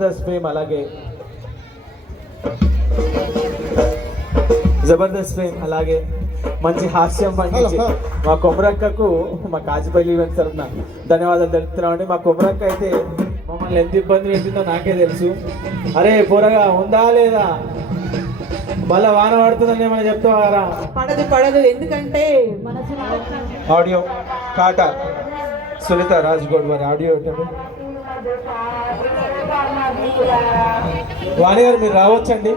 Jabardasth fame, అలాగే Jabardasth fame, అలాగే మంచి హాస్యం పండించి మా కొమరక్కకు మా కాజిపల్లి ఈవెంట్స్ తరఫున ధన్యవాదాలు తెలుపుతున్నామండి. మా కొమరక్క అయితే మమ్మల్ని ఎంత ఇబ్బంది పెట్టిందో నాకే తెలుసు. అరే పొరగా ఉందా లేదా, మళ్ళా వాన పడుతుందని ఏమైనా చెప్తావారా? పడదు ఎందుకంటే ఆడియో కాటా సునీత రాజ్గౌడ్ వారి ఆడియో ఏంటండి? వాణి గారు మీరు రావచ్చండి.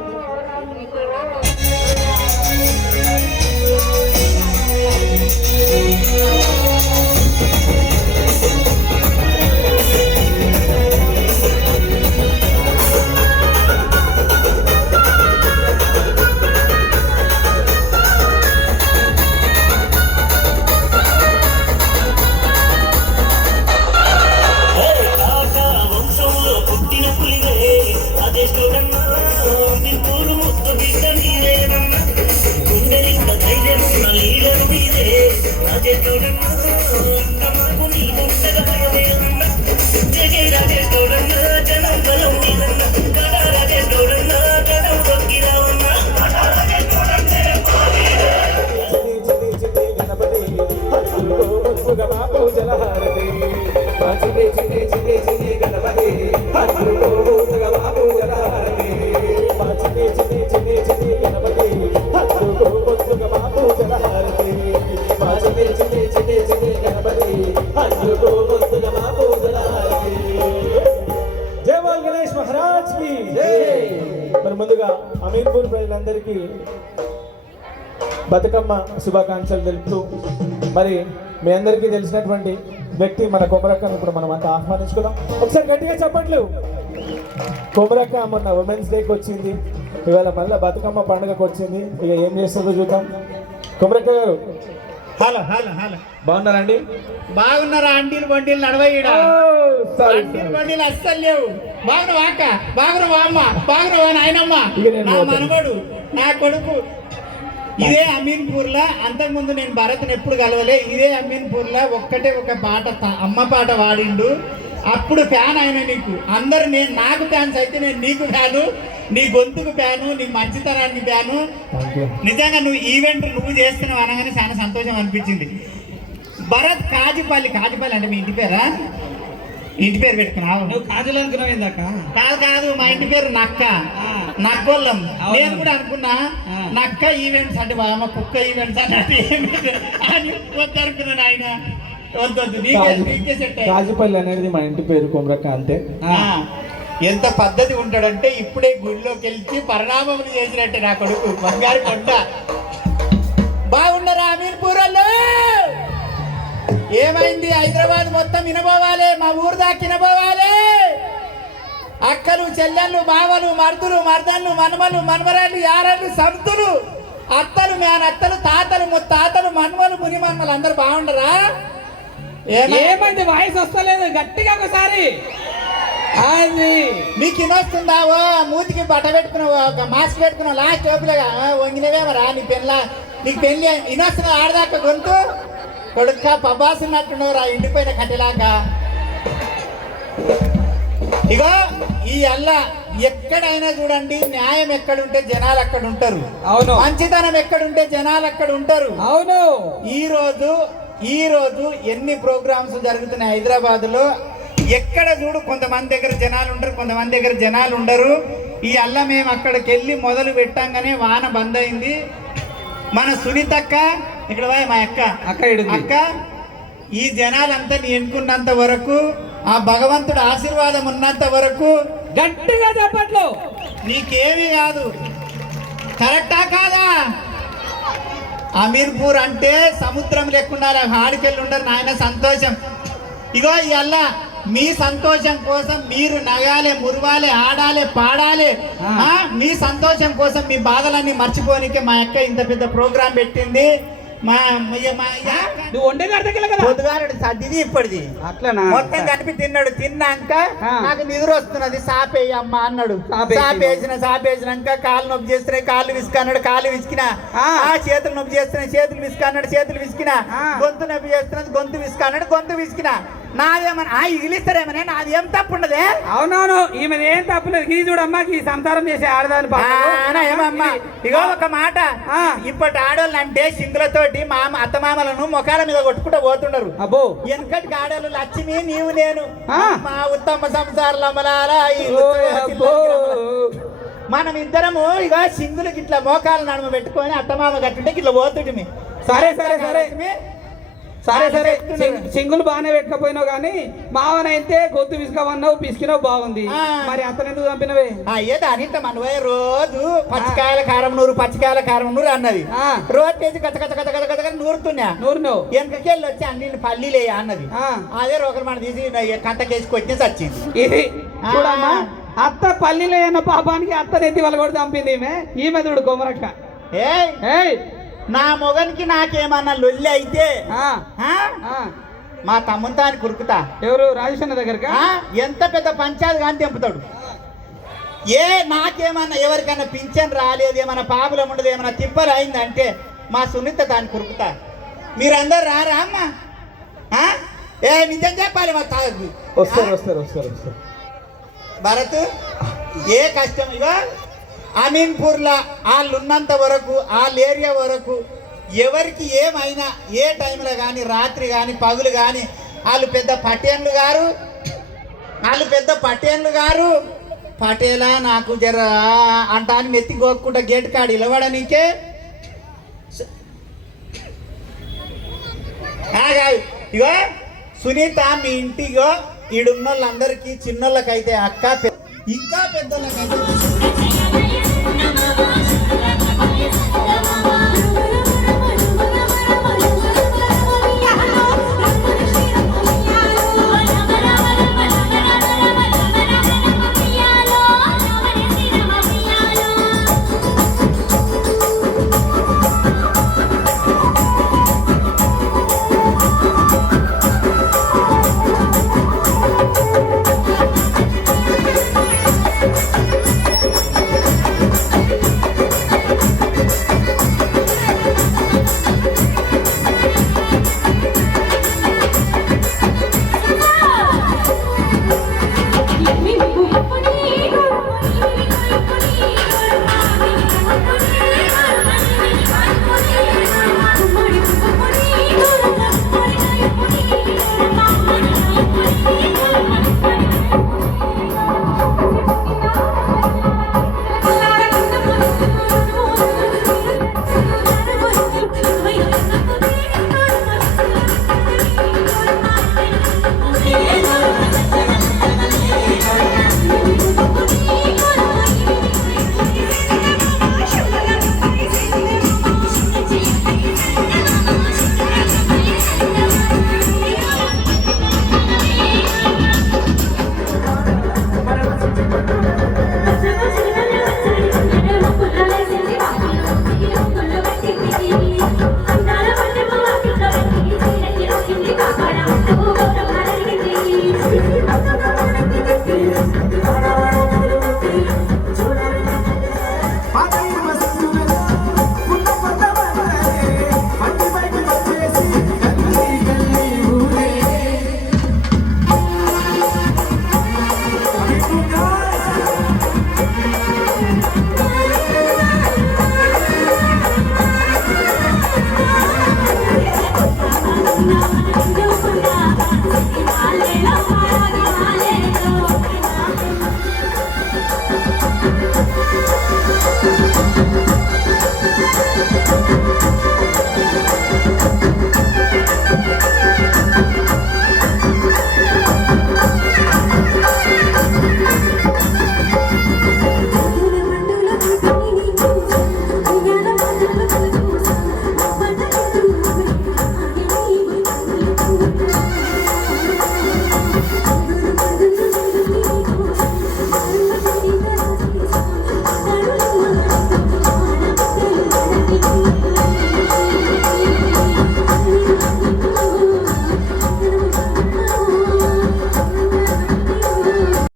మరి ముందుగా అమీన్పూర్ ప్రజలందరికీ బతుకమ్మ శుభాకాంక్షలు తెలుపుతూ, మరి మీ అందరికీ తెలిసినటువంటి వ్యక్తి మన కొమరక్కను ఇప్పుడు మనం అంతా ఆహ్వానించుకున్నాం. ఒకసారి గట్టిగా చెప్పట్లు. కొమరక్క మొన్న ఉమెన్స్ డేకి వచ్చింది, ఇవాళ మళ్ళీ బతుకమ్మ పండుగకు వచ్చింది. ఇక ఏం చేస్తుందో చూద్దాం. కొమరక్క గారు హలో హలో హలో, బాగున్నారండి? బాగున్నారా? అంటీలు బండిలు నడవయ్యడా? అంటీలు బండిలు అస్సలు లేవు. బాగున్నావా అక్క? బాగున్నావా అమ్మ? బాగున్నావా నాయనమ్మ? నా మనవడు, నా కొడుకు. ఇదే అమీన్పూర్లో, అంతకుముందు నేను భరత్ని ఎప్పుడు కలవలే. ఇదే అమీన్పూర్లో ఒక్కటే ఒక పాట, అమ్మ పాట వాడిండు. అప్పుడు ఫ్యాన్ ఆయన నీకు. అందరు నాకు ఫ్యాన్స్ అయితే నేను నీకు ఫ్యాను, నీ గొంతుకు ఫ్యాను, నీ మంచితనానికి ఫ్యాను. నిజంగా నువ్వు ఈవెంట్ నువ్వు చేస్తున్నావు అనగానే చాలా సంతోషం అనిపించింది. భరత్ కాజిపల్లి అంటే మీ ఇంటి పేరా? ఇంటి పేరు పెట్టుకున్నావు? నువ్వు కాజులు అనుకున్నావు? కాదు, మా ఇంటి పేరు నక్కోళ్ళం. నేను కూడా అనుకున్నా నక్క ఈవెంట్స్ అంటే అమ్మ కుక్క ఈవెంట్స్ అన్నట్టు అని వద్దనుకున్నాను. ఆయన కాజుపల్లి అనేది మా ఇంటి పేరు కొమరక్క, అంతే. ఎంత పద్ధతి ఉంటాడంటే ఇప్పుడే గుడిలోకి వెళ్ళి పరిణామం చేసినట్టే నా కొడుకు బంగారు కొండ. బాగున్నారా అమీన్పూర్లో? ఏమైంది? హైదరాబాద్ మొత్తం వినబోవాలి, మా ఊరు దాకా వినబోవాలి. అక్కలు, చెల్లెళ్ళు, బావలు, మర్దులు, మర్దన్లు, మనమలు, మనమరాళ్ళు, యారళ్ళు, సంతులు, అత్తలు, మేనత్తలు, తాతలు, ముత్తాతలు, మన్మలు, ముని మన్మలు అందరు బాగుండరా? ఏమైంది? వాయిస్ వస్తలేదు, గట్టిగా ఒకసారి. నీకు ఇనొస్తుందావో? మూతికి బట్ట పెట్టుకున్నావు, ఒక మాస్క్ పెట్టుకున్నావు, లాస్ట్ ఓపిలగా వంగినవేమరా? నీకు పెళ్ళి ఇనొస్తున్నా? ఆడదాకా గొంతు కొడుక పబ్బాసినట్టున్నావు రా ఇంటిపైన కట్టెలాగా. ఇగో ఈ అల్ల ఎక్కడైనా చూడండి, న్యాయం ఎక్కడుంటే జనాలు అక్కడ ఉంటారు. అవును. మంచితనం ఎక్కడుంటే జనాలు అక్కడ ఉంటారు. అవును. ఈ రోజు ఎన్ని ప్రోగ్రామ్స్ జరుగుతున్నాయి హైదరాబాద్ లో. ఎక్కడ చూడు కొంతమంది దగ్గర జనాలు ఉంటారు, కొంతమంది దగ్గర జనాలు ఉండరు. ఈ అల్ల మేము అక్కడికి వెళ్ళి మొదలు పెట్టంగానే వాన బంద్ అయింది. మన సునీతక్క ఇక్కడ మా అక్క ఈ జనాలంతా నీ ఎన్నుకున్నంత వరకు, ఆ భగవంతుడు ఆశీర్వాదం ఉన్నంత వరకు గట్టిగా చెప్పట్లు. నీకేమీ కాదు. కరెక్టా కాదా? అమీర్పూర్ అంటే సముద్రం లెక్కుండాలి, ఆడికెళ్ళి ఉండరు నాయన. సంతోషం. ఇగో ఇవల్ల మీ సంతోషం కోసం మీరు నగాలే, మురవాలే, ఆడాలే, పాడాలే. మీ సంతోషం కోసం మీ బాధలన్నీ మర్చిపోనికే మా అక్క ఇంత పెద్ద ప్రోగ్రాం పెట్టింది. పొద్దుగాడు సర్దిది ఇప్పటిది అట్లా మొత్తం కలిపి తిన్నాడు. తిన్నాక నాకు నిద్ర వస్తున్నది, సాపేయి అమ్మ అన్నాడు. సాపేసినాక కాళ్ళు నొప్పి చేస్తున్నాయి, కాళ్ళు విసుకన్నాడు, కాళ్ళు విసికినా. చేతులు నొప్పి చేస్తున్నాయి, చేతులు విసుకన్నాడు, చేతులు విసికినా. గొంతు నొప్పి చేస్తున్నది, గొంతు విసుకన్నాడు, గొంతు విసికినా. నాదేమన్నా ఇగిలిస్తారేమనే నాది ఏం తప్పు ఉండదే అవునవును ఈమె ఏం తప్పలేదు ఈ చూడమ్మా ఈ సంసారం చేసే ఆడదాని ఏమమ్మా ఇగో ఒక మాట ఇప్పటి ఆడోళ్ళు అంటే సింగులతోటి అత్తమామలను ముఖాల మీద కొట్టుకుంటూ పోతున్నారు అబ్బో వెనకటి ఆడోళ్ళు లక్ష్మి నీవు నేను మా ఉత్తమ సంసారాల మనం ఇద్దరము ఇక సింగులకి ఇట్లా మోకాలు నడుమ పెట్టుకొని అత్తమామ కట్టుంటే ఇట్లా పోతుంటే సరే సరే సరే సరే సరే సింగులు బాగానే పెట్టకపోయినావు కానీ మావనైతే గొంతు పిసుకవన్నావు పిసికినావు బాగుంది మరి అతను ఎందుకు చంపినవే అయ్యే దాని మనవే రోజు పచ్చికాయల కారం నూరు పచ్చికాయల కారం నూరు అన్నది రోజు చేసి కథ కథ కథ కథ కథ నూరుతున్నా నూరును వెనకకెళ్ళి వచ్చి అన్ని పల్లీలే అన్నది అదే ఒకరు మన తీసి కంటకేసి కొట్టి వచ్చింది ఇది చూడమ్మా అత్త పల్లీలో అయిన పాపానికి అత్త నెత్తి వాళ్ళ కూడా చంపింది ఈమె చూడు కొమరక్క ఏయ్ నా మొగనికి నాకేమన్నా లొల్లి అయితే మా తమ్ముతాని కురుకుతా ఎవరు రాజేష్ దగ్గరగా ఎంత పెద్ద పంచాయతీ కానీ తెంపుతాడు నాకేమన్నా ఎవరికైనా పింఛన్ రాలేదు ఏమన్నా పాపులం ఉండదు ఏమన్నా తిప్పలు అయిందంటే మా సునీత దాన్ని కురుకుతా మీరందరూ రారా అమ్మా నిజం చెప్పాలి మా తాగు వస్తారు భరత్ ఏ కష్టం ఇగో అమీన్పూర్లో వాళ్ళు ఉన్నంత వరకు వాళ్ళ ఏరియా వరకు ఎవరికి ఏమైనా ఏ టైంలో కానీ రాత్రి కానీ పగులు కానీ వాళ్ళు పెద్ద పటేన్లు గారు పటేలా నాకు జర అంటా అని నెత్తి గోక్కుంటా గేట్ కాడ ఇలవడానికే ఇగో సునీత మీ ఇంటిగో ఈడున్న వాళ్ళందరికీ చిన్నోళ్ళకైతే అక్క ఇంకా పెద్దోళ్ళకైతే